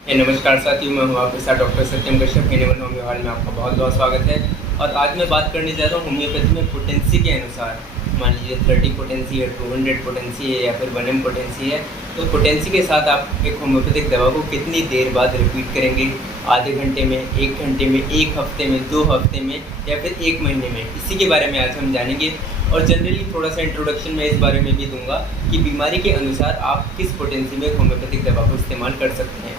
नमस्कार साथियों, मैं हूं आपके साथ डॉक्टर सत्यम कश्यप। एनिमल होम्यो हॉल में आपका बहुत बहुत स्वागत है। और आज मैं बात करने जा रहा हूं होम्योपैथी में पोटेंसी के अनुसार। मान लीजिए 30 पोटेंसी है, 200 पोटेंसी है या फिर 1M पोटेंसी है, तो पोटेंसी के साथ आप एक होम्योपैथिक दवा को कितनी देर बाद रिपीट करेंगे? आधे घंटे में, 1 घंटे में, 1 हफ्ते में, 2 हफ्ते में या फिर 1 महीने में? इसी के बारे में आज हम जानेंगे। और जनरली थोड़ा सा इंट्रोडक्शन में इस बारे में भी दूंगा कि बीमारी के अनुसार आप किस पोटेंसी में होम्योपैथिक दवा को इस्तेमाल कर सकते हैं।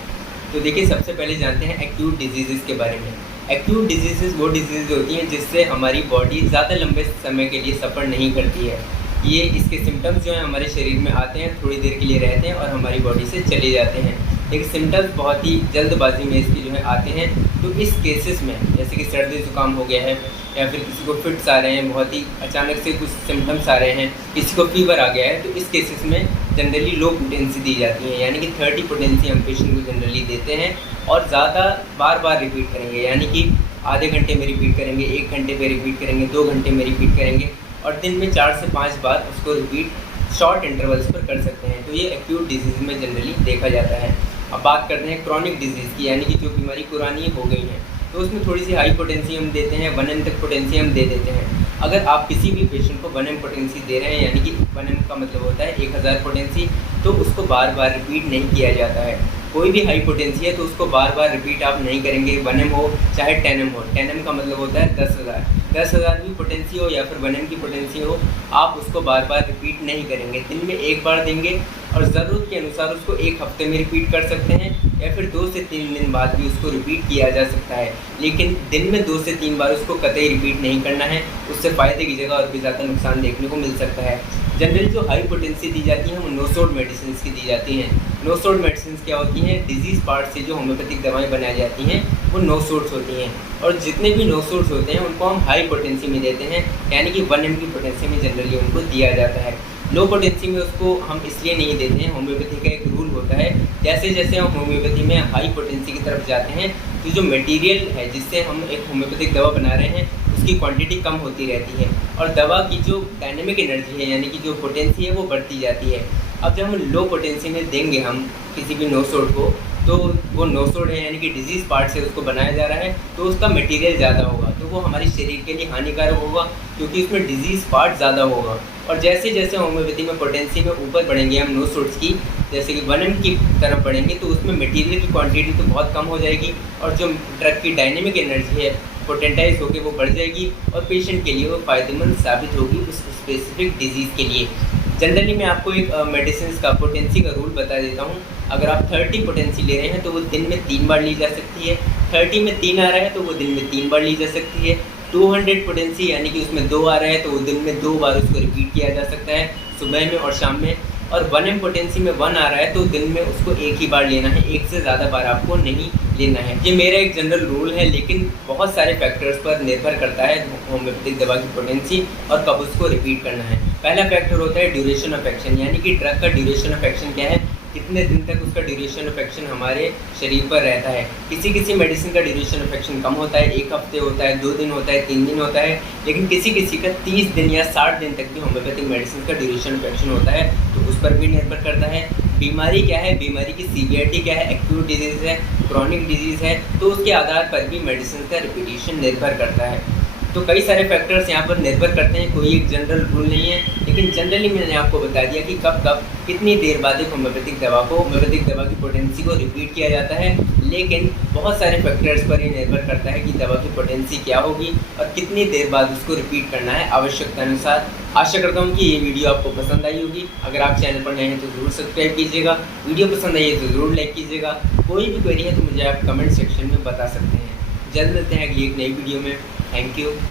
तो देखिए, सबसे पहले जानते हैं एक्यूट डिजीज़ के बारे में। एक्यूट डिजीज़ वो डिजीज़ होती हैं जिससे हमारी बॉडी ज़्यादा लंबे समय के लिए सफ़र नहीं करती है। ये इसके सिम्टम्स जो हैं हमारे शरीर में आते हैं, थोड़ी देर के लिए रहते हैं और हमारी बॉडी से चले जाते हैं। लेकिन सिम्टम्स बहुत ही जल्दबाजी में इसके जो है आते हैं। तो इस केसेस में जैसे कि सर्दी ज़ुकाम हो गया है या फिर किसी को फिट्स आ रहे हैं, बहुत ही अचानक से कुछ सिम्टम्स आ रहे हैं, किसी को फीवर आ गया है, तो इस केसेस में जनरली लो पोटेंसी दी जाती है, यानी कि 30 पोटेंसी हम पेशेंट को जनरली देते हैं। और ज़्यादा बार बार रिपीट करेंगे, यानी कि आधे घंटे में रिपीट करेंगे, 1 घंटे में रिपीट करेंगे, 2 घंटे में रिपीट करेंगे और दिन में 4 से 5 बार उसको रिपीट शॉर्ट इंटरवल्स पर कर सकते हैं। तो ये एक्यूट डिजीज़ में जनरली देखा जाता है। अब बात करते हैं क्रॉनिक डिजीज़ की, यानी कि जो बीमारी पुरानी हो गई है, तो उसमें थोड़ी सी हाई पोटेंसी हम देते हैं, 1M तक पोटेंसी हम दे देते हैं। अगर आप किसी भी पेशेंट को 1M पोटेंसी दे रहे हैं, यानी कि 1M का मतलब होता है 1000 पोटेंसी, तो उसको बार बार रिपीट नहीं किया जाता है। कोई भी हाई पोटेंसी है तो उसको बार बार रिपीट आप नहीं करेंगे, 1M हो चाहे 10M हो। 10M का मतलब होता है 10,000। 10,000 की पोटेंसी हो या फिर 1M की पोटेंसी हो, आप उसको बार बार रिपीट नहीं करेंगे। दिन में 1 बार देंगे और ज़रूरत के अनुसार उसको 1 हफ्ते में रिपीट कर सकते हैं या फिर 2 से 3 दिन बाद भी उसको रिपीट किया जा सकता है। लेकिन दिन में 2 से 3 बार उसको कतई रिपीट नहीं करना है, उससे फ़ायदे की जगह और भी ज़्यादा नुकसान देखने को मिल सकता है। जनरली जो हाई पोटेंसी दी जाती हैं वो नो सोड मेडिसिन की दी जाती हैं। नो सोड मेडिसिन क्या होती हैं? डिजीज़ पार्ट से जो होम्योपैथिक दवाएं बनाई जाती हैं वो नो सोड्स होती हैं। और जितने भी नो सोड्स होते हैं उनको हम हाई पोटेंसी में देते हैं, यानी कि 1M की पोटेंसी में जनरली उनको दिया जाता है। लो पोटेंसी में उसको हम इसलिए नहीं देते हैं, होम्योपैथी का एक रूल होता है, जैसे जैसे हम होम्योपैथी में हाई पोटेंसी की तरफ जाते हैं तो जो मटेरियल है जिससे हम एक होम्योपैथिक दवा बना रहे हैं उसकी क्वांटिटी कम होती रहती है और दवा की जो डायनेमिक एनर्जी है, यानी कि जो पोटेंसी है, वो बढ़ती जाती है। अब जब हम लो पोटेंसी में देंगे हम किसी भी नो सोड को, तो वो नो सोड है, यानी कि डिजीज़ पार्ट से उसको बनाया जा रहा है, तो उसका मटेरियल ज़्यादा होगा, तो वो हमारे शरीर के लिए हानिकारक होगा क्योंकि उसमें डिजीज़ पार्ट ज़्यादा होगा। और जैसे जैसे होम्योपैथी में पोटेंसी में ऊपर बढ़ेंगे हम नो सोड्स की, जैसे कि 1M की तरफ बढ़ेंगे, तो उसमें मटेरियल की क्वांटिटी तो बहुत कम हो जाएगी और जो ड्रग की डायनेमिक एनर्जी है पोटेंटाइज होकर वो बढ़ जाएगी और पेशेंट के लिए वो फ़ायदेमंद साबित होगी उस स्पेसिफिक डिजीज़ के लिए। जनरली मैं आपको एक मेडिसिन का पोटेंसी का रूल बता देता हूँ। अगर आप 30 पोटेंसी ले रहे हैं तो वो दिन में 3 बार ली जा सकती है। 30 में 3 आ रहा है तो वो दिन में 3 बार ली जा सकती है। 200 पोटेंसी यानी कि उसमें 2 आ रहा है तो वो दिन में 2 बार उसको रिपीट किया जा सकता है, सुबह में और शाम में। और 1M पोटेंसी में 1 आ रहा है तो दिन में उसको 1 ही बार लेना है, 1 से ज़्यादा बार आपको नहीं लेना है। ये मेरा एक जनरल रूल है, लेकिन बहुत सारे फैक्टर्स पर निर्भर करता है होम्योपैथिक दवा की पोटेंसी और कब उसको रिपीट करना है। पहला फैक्टर होता है ड्यूरेशन ऑफ एक्शन, यानी कि ड्रग का ड्यूरेशन ऑफ एक्शन क्या है, कितने दिन तक उसका ड्यूरेशन ऑफ एक्शन हमारे शरीर पर रहता है। किसी किसी मेडिसिन का ड्यूरेशन ऑफ एक्शन कम होता है, 1 हफ्ते होता है, 2 दिन होता है, 3 दिन होता है, लेकिन किसी किसी का 30 दिन या 60 दिन तक भी होम्योपैथिक मेडिसिन का ड्यूरेशन ऑफ एक्शन होता है। तो उस पर भी निर्भर करता है बीमारी क्या है, बीमारी की सीवियरिटी क्या है, एक्यूट डिजीज़ है, क्रॉनिक डिजीज़ है, तो उसके आधार पर भी मेडिसिन का रिपीटिशन निर्भर करता है। तो कई सारे फैक्टर्स यहाँ पर निर्भर करते हैं, कोई एक जनरल रूल नहीं है, लेकिन जनरली मैंने आपको बता दिया कि कब कब कितनी देर बाद एक होम्योपैथिक दवा की पोटेंसी को रिपीट किया जाता है। लेकिन बहुत सारे फैक्टर्स पर ये निर्भर करता है कि दवा की पोटेंसी क्या होगी और कितनी देर बाद उसको रिपीट करना है आवश्यकता अनुसार। आशा करता हूँ कि ये वीडियो आपको पसंद आई होगी। अगर आप चैनल पर नए हैं तो ज़रूर सब्सक्राइब कीजिएगा, वीडियो पसंद आई है तो ज़रूर लाइक कीजिएगा। कोई भी क्वेरी है तो मुझे आप कमेंट सेक्शन में बता सकते हैं। जल्द मिलते हैं अगली एक नई वीडियो में। Thank you.